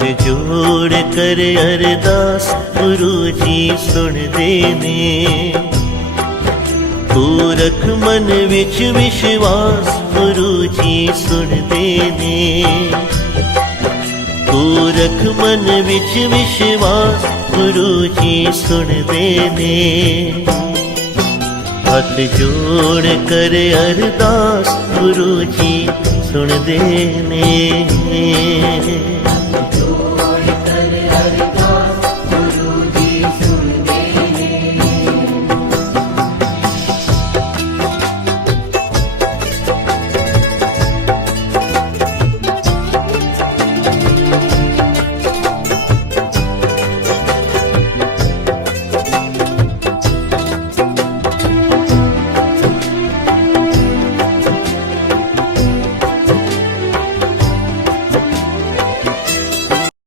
हथ जोड़ कर अरदास गुरु जी सुन देने। तू रख मन विच विश्वास गुरु जी सुन देने। तू रख मन विच विश्वास गुरु जी सुन देने। हथ जोड़ कर अरदास गुरु जी सुन देने।